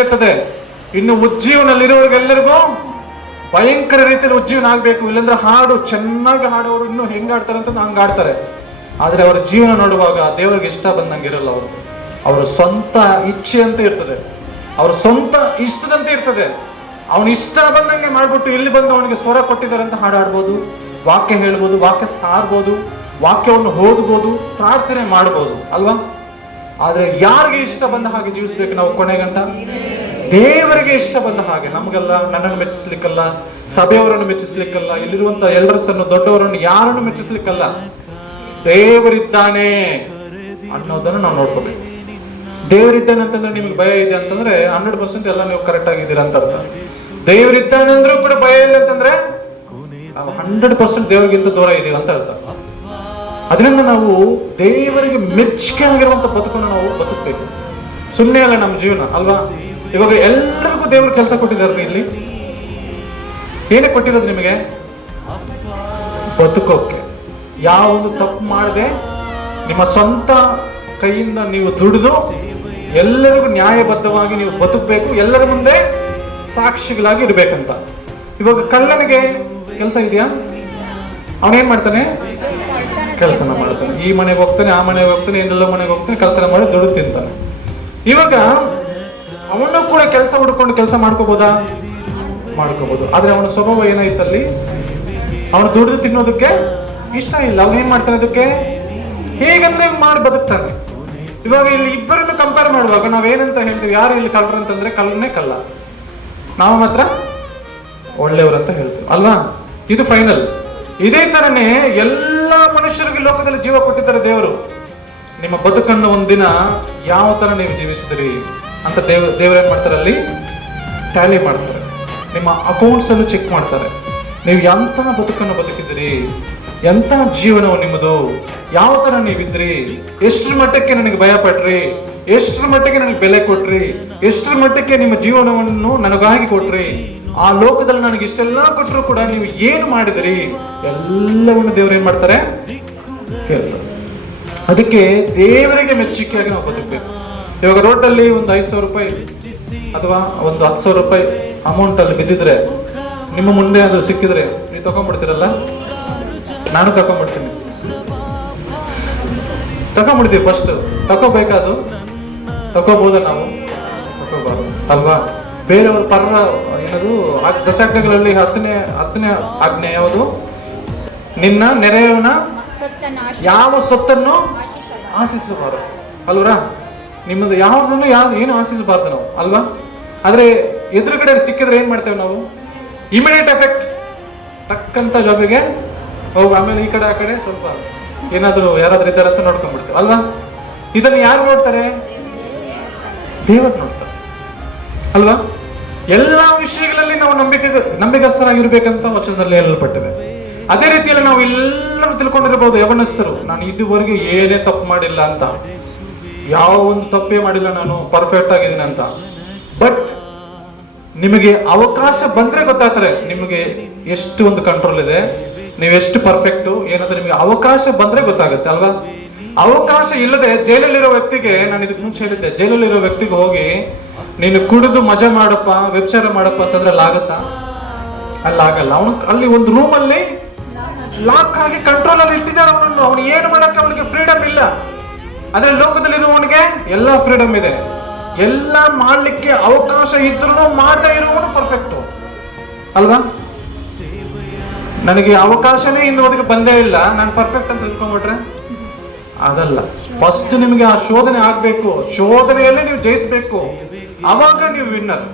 ಇರ್ತದೆ. ಇನ್ನು ಉಜ್ಜೀವನಲ್ಲಿರೋರಿಗೆಲ್ಲರಿಗೂ ಭಯಂಕರ ರೀತಿಯಲ್ಲಿ ಉಜ್ಜೀವನ ಆಗ್ಬೇಕು. ಇಲ್ಲಾಂದ್ರೆ ಹಾಡು ಚೆನ್ನಾಗಿ ಹಾಡೋರು ಇನ್ನೂ ಹೆಂಗ್ ಆಡ್ತಾರೆ ಅಂತ ಹಂಗೆ ಆಡ್ತಾರೆ. ಆದ್ರೆ ಅವರ ಜೀವನ ನೋಡುವಾಗ ದೇವರಿಗೆ ಇಷ್ಟ ಬಂದಂಗೆ ಇರಲ್ಲ. ಅವರ ಸ್ವಂತ ಇಚ್ಛೆ ಅಂತ ಇರ್ತದೆ, ಅವ್ರ ಸ್ವಂತ ಇಷ್ಟದಂತೆ ಇರ್ತದೆ. ಅವನ ಇಷ್ಟ ಬಂದಂಗೆ ಮಾಡ್ಬಿಟ್ಟು ಇಲ್ಲಿ ಬಂದು ಅವನಿಗೆ ಸ್ವರ ಕೊಟ್ಟಿದ್ದಾರೆ ಅಂತ ಹಾಡಾಡ್ಬೋದು, ವಾಕ್ಯ ಹೇಳ್ಬೋದು, ವಾಕ್ಯ ಸಾರ್ಬೋದು, ವಾಕ್ಯವನ್ನು ಓದ್ಬೋದು, ಪ್ರಾರ್ಥನೆ ಮಾಡ್ಬೋದು ಅಲ್ವಾ. ಆದ್ರೆ ಯಾರಿಗೆ ಇಷ್ಟ ಬಂದ ಹಾಗೆ ಜೀವಿಸ್ಬೇಕು ನಾವು ಕೊನೆ ಗಂಟ? ದೇವರಿಗೆ ಇಷ್ಟ ಬಂದ ಹಾಗೆ. ನಮಗೆಲ್ಲ ನನ್ನನ್ನು ಮೆಚ್ಚಿಸ್ಲಿಕ್ಕಲ್ಲ, ಸಭೆಯವರನ್ನು ಮೆಚ್ಚಿಸ್ಲಿಕ್ಕಲ್ಲ, ಇಲ್ಲಿರುವಂತ ಎಲ್ರಸನ್ನು ದೊಡ್ಡವರನ್ನು ಯಾರನ್ನು ಮೆಚ್ಚಿಸ್ಲಿಕ್ಕಲ್ಲ. ದೇವರಿದ್ದಾನೆ ಅನ್ನೋದನ್ನು ನಾವು ನೋಡ್ಕೋಬೇಕು. ದೇವರಿದ್ದಾನೆ ಅಂತಂದ್ರೆ ನಿಮ್ಗೆ ಭಯ ಇದೆ ಅಂತಂದ್ರೆ 100% ಎಲ್ಲ ನೀವು ಕರೆಕ್ಟ್ ಆಗಿದ್ದೀರಾ ಅಂತ ಅರ್ಥ. ದೇವರಿದ್ದಾನೆ ಅಂದ್ರೂ ಕೂಡ ಭಯ ಇಲ್ಲ ಅಂತಂದ್ರೆ ನಾವು 100% ದೇವರಿಗಿಂತ ದೂರ ಇದೀವಿ ಅಂತ ಅರ್ಥ. ಅದರಿಂದ ನಾವು ದೇವರಿಗೆ ಮೆಚ್ಚುಗೆ ಆಗಿರುವಂತ ಬದುಕನ್ನು ನಾವು ಬದುಕಬೇಕು. ಸುಮ್ಮನೆ ಅಲ್ಲ ನಮ್ಮ ಜೀವನ ಅಲ್ವಾ. ಇವಾಗ ಎಲ್ಲರಿಗೂ ದೇವರು ಕೆಲಸ ಕೊಟ್ಟಿದ್ದಾರೆ. ಇಲ್ಲಿ ಏನೇ ಕೊಟ್ಟಿರೋದು ನಿಮಗೆ? ಬದುಕೋಕೆ. ಯಾವುದು ತಪ್ಪು ಮಾಡದೆ ನಿಮ್ಮ ಸ್ವಂತ ಕೈಯಿಂದ ನೀವು ದುಡಿದು ಎಲ್ಲರಿಗೂ ನ್ಯಾಯಬದ್ಧವಾಗಿ ನೀವು ಬದುಕಬೇಕು, ಎಲ್ಲರ ಮುಂದೆ ಸಾಕ್ಷಿಗಳಾಗಿ ಇರ್ಬೇಕಂತ. ಇವಾಗ ಕಳ್ಳನಿಗೆ ಕೆಲಸ ಇದೆಯಾ? ಅವನೇನ್ ಮಾಡ್ತಾನೆ? ಕಳ್ತನ ಮಾಡ್ತಾನೆ. ಈ ಮನೆಗೆ ಹೋಗ್ತಾನೆ, ಆ ಮನೆಗೆ ಹೋಗ್ತಾನೆ, ಏನೆಲ್ಲ ಮನೆಗೆ ಹೋಗ್ತಾನೆ, ಕಳ್ತನ ಮಾಡಿ ದುಡ್ಡು ತಿಂತಾನೆ. ಇವಾಗ ಅವನು ಕೂಡ ಕೆಲಸ ಹುಡ್ಕೊಂಡು ಕೆಲಸ ಮಾಡ್ಕೋಬೋದಾ? ಮಾಡ್ಕೋಬಹುದು. ಆದ್ರೆ ಅವನ ಸ್ವಭಾವ ಏನಾಯ್ತಲ್ಲಿ? ಅವನು ದುಡಿದು ತಿನ್ನೋದಕ್ಕೆ ಇಷ್ಟ ಇಲ್ಲ. ಅವನೇನ್ ಮಾಡ್ತಾನೆ? ಅದಕ್ಕೆ ಹೇಗಂದ್ರೆ ಮಾಡಿ ಬದುಕ್ತಾನೆ. ಇವಾಗ ಇಲ್ಲಿ ಇಬ್ಬರನ್ನು ಕಂಪೇರ್ ಮಾಡುವಾಗ ನಾವೇನಂತ ಹೇಳ್ತೀವಿ? ಯಾರು ಇಲ್ಲಿ ಕಳ್ಳರು ಅಂತಂದ್ರೆ ಕಳ್ಳನೇ ಕಳ್ಳ, ನಾವು ಮಾತ್ರ ಒಳ್ಳೆಯವರು ಅಂತ ಹೇಳ್ತೀವಿ ಅಲ್ವಾ. ಇದು ಫೈನಲ್. ಇದೇ ತರನೇ ಎಲ್ಲ ಮನುಷ್ಯರಿಗೆ ಲೋಕದಲ್ಲಿ ಜೀವ ಕೊಟ್ಟಿದ್ದಾರೆ ದೇವರು. ನಿಮ್ಮ ಬದುಕನ್ನು ಒಂದಿನ ಯಾವ ತರ ನೀವು ಜೀವಿಸಿದ್ರಿ ಅಂತ ದೇವರೇನ್ ಮಾಡ್ತಾರೆ? ಅಲ್ಲಿ ಟ್ಯಾಲಿ ಮಾಡ್ತಾರೆ. ನಿಮ್ಮ ಅಕೌಂಟ್ಸ್ ಅನ್ನು ಚೆಕ್ ಮಾಡ್ತಾರೆ. ನೀವು ಎಂತಹ ಬದುಕನ್ನು ಬದುಕಿದ್ರಿ, ಎಂತಹ ಜೀವನವು ನಿಮ್ಮದು, ಯಾವ ತರ ನೀವಿದ್ರಿ, ಎಷ್ಟರ ಮಟ್ಟಕ್ಕೆ ನನಗೆ ಭಯ ಪಟ್ರಿ, ಎಷ್ಟರ ಮಟ್ಟಿಗೆ ನನಗೆ ಬೆಲೆ ಕೊಟ್ರಿ, ಎಷ್ಟರ ಮಟ್ಟಕ್ಕೆ ನಿಮ್ಮ ಜೀವನವನ್ನು ನನಗಾಗಿ ಕೊಟ್ರಿ, ಆ ಲೋಕದಲ್ಲಿ ನನಗೆ ಇಷ್ಟೆಲ್ಲ ಕೊಟ್ಟರು ಕೂಡ ನೀವು ಏನು ಮಾಡಿದ್ರಿ, ಎಲ್ಲವನ್ನು ದೇವರು ಏನ್ ಮಾಡ್ತಾರೆ? ಕೇಳ್ತಾರೆ. ಅದಕ್ಕೆ ದೇವರಿಗೆ ಮೆಚ್ಚುಗೆಯಾಗಿ ನಾವು ಬದುಕಬೇಕು. ಇವಾಗ ರೋಡಲ್ಲಿ ಒಂದು 5,000 ರೂಪಾಯಿ ಅಥವಾ ಒಂದು 10,000 ರೂಪಾಯಿ ಅಮೌಂಟ್ ಅಲ್ಲಿ ಬಿದ್ದಿದ್ರೆ, ನಿಮ್ಮ ಮುಂದೆ ಅದು ಸಿಕ್ಕಿದ್ರೆ ನೀವು ತಗೊಂಡ್ಬಿಡ್ತೀರಲ್ಲ? ನಾನು ತಗೊಂಡ್ಬಿಡ್ತೀನಿ. ತಗೊಂಡ್ಬಿಡ್ತೀವಿ. ಫಸ್ಟ್ ತಗೋಬೇಕಾದು ತಗೋಬೋದ? ನಾವು ತಗೋಬಾರ್ದು ಅಲ್ವಾ. ಬೇರೆಯವ್ರ ಪರ ಏನದು ದಶಾಜ್ಞೆಗಳಲ್ಲಿ 10ನೇ ಆಜ್ಞೆ ಯಾವುದು? ನಿನ್ನ ನೆರೆಯವನ ಯಾವ ಸೊತ್ತನ್ನು ಆಶಿಸಬಾರದು ಅಲ್ವರಾ. ನಿಮ್ಮದು ಯಾವುದನ್ನು ಏನು ಆಶಿಸಬಾರ್ದು ನಾವು ಅಲ್ವಾ. ಆದ್ರೆ ಎದುರುಗಡೆ ಸಿಕ್ಕಿದ್ರೆ ಏನ್ ಮಾಡ್ತೇವೆ ನಾವು? ಇಮಿಡಿಯೇಟ್ ಎಫೆಕ್ಟ್ ಟಕ್ಕಂತ ಜಾಬಿಗೆ ಹೋಗಿ, ಆಮೇಲೆ ಈ ಕಡೆ ಆ ಕಡೆ ಸ್ವಲ್ಪ ಏನಾದ್ರು ಯಾರಾದ್ರೂ ಇದ್ದಾರೆ ಅಂತ ನೋಡ್ಕೊಂಡ್ಬಿಡ್ತೇವೆ ಅಲ್ವಾ. ಇದನ್ನು ಯಾರು ನೋಡ್ತಾರೆ? ದೇವರು ನೋಡ್ತಾರೆ ಅಲ್ವಾ. ಎಲ್ಲಾ ವಿಷಯಗಳಲ್ಲಿ ನಾವು ನಂಬಿಕಸ್ಥರಾಗಿರ್ಬೇಕಂತ ವಚನದಲ್ಲಿ ಹೇಳಲ್ಪಟ್ಟಿದೆ. ಅದೇ ರೀತಿಯಲ್ಲಿ ನಾವು ಎಲ್ಲರೂ ತಿಳ್ಕೊಂಡಿರ್ಬೋದು, ಯವನಸ್ಥರು, ನಾನು ಇದುವರೆಗೆ ಏನೇ ತಪ್ಪು ಮಾಡಿಲ್ಲ ಅಂತ, ಯಾವ ಒಂದು ತಪ್ಪೇ ಮಾಡಿಲ್ಲ, ನಾನು ಪರ್ಫೆಕ್ಟ್ ಆಗಿದ್ದೀನಿ ಅಂತ. ಬಟ್ ನಿಮಗೆ ಅವಕಾಶ ಬಂದ್ರೆ ಗೊತ್ತಾಗ್ತಾರೆ ನಿಮಗೆ ಎಷ್ಟು ಒಂದು ಕಂಟ್ರೋಲ್ ಇದೆ, ನೀವೆಷ್ಟು ಪರ್ಫೆಕ್ಟು ಏನಾದ್ರೆ ನಿಮಗೆ ಅವಕಾಶ ಬಂದ್ರೆ ಗೊತ್ತಾಗುತ್ತೆ ಅಲ್ವಾ. ಅವಕಾಶ ಇಲ್ಲದೆ ಜೈಲಲ್ಲಿರೋ ವ್ಯಕ್ತಿಗೆ, ನಾನು ಇದಕ್ಕೆ ಮುಂಚೆ ಹೇಳಿದ್ದೆ, ಜೈಲಲ್ಲಿರೋ ವ್ಯಕ್ತಿಗೆ ಹೋಗಿ ನೀನು ಕುಡಿದು ಮಜಾ ಮಾಡಪ್ಪ, ವ್ಯಭಿಚಾರ ಮಾಡಪ್ಪ ಅಂತಂದ್ರೆ ಅಲ್ಲಾಗತ್ತಾ? ಅಲ್ಲಾಗಲ್ಲ. ಅವನು ಅಲ್ಲಿ ಒಂದು ರೂಮ್ ಅಲ್ಲಿ ಲಾಕ್ ಆಗಿ ಕಂಟ್ರೋಲ್ ಅಲ್ಲಿ ಇಟ್ಟಿದ್ದಾರೆ ಅವನನ್ನು. ಅವನು ಏನು ಮಾಡಕ್ಕೆ ಅವನಿಗೆ ಫ್ರೀಡಮ್ ಇಲ್ಲ. ಆದ್ರೆ ಲೋಕದಲ್ಲಿರುವವನಿಗೆ ಎಲ್ಲಾ ಫ್ರೀಡಮ್ ಇದೆ. ಎಲ್ಲ ಮಾಡ್ಲಿಕ್ಕೆ ಅವಕಾಶ ಇದ್ರೂ ಮಾಡದೇ ಇರುವವನು ಪರ್ಫೆಕ್ಟ್ ಅಲ್ವಾ. ನನಗೆ ಅವಕಾಶನೇ ಇನ್ನೊಂದಿಗೆ ಬಂದೇ ಇಲ್ಲ, ನಾನು ಪರ್ಫೆಕ್ಟ್ ಅಂತ ತಿಳ್ಕೊಂಡ್ಬಿಟ್ರೆ ಅದಲ್ಲ. ಫಸ್ಟ್ ನಿಮಗೆ ಆ ಶೋಧನೆ ಆಗ್ಬೇಕು, ಶೋಧನೆಯಲ್ಲೇ ನೀವು ಜಯಿಸ್ಬೇಕು, ಅವಾಗ ನೀವು ವಿನ್ನರ್.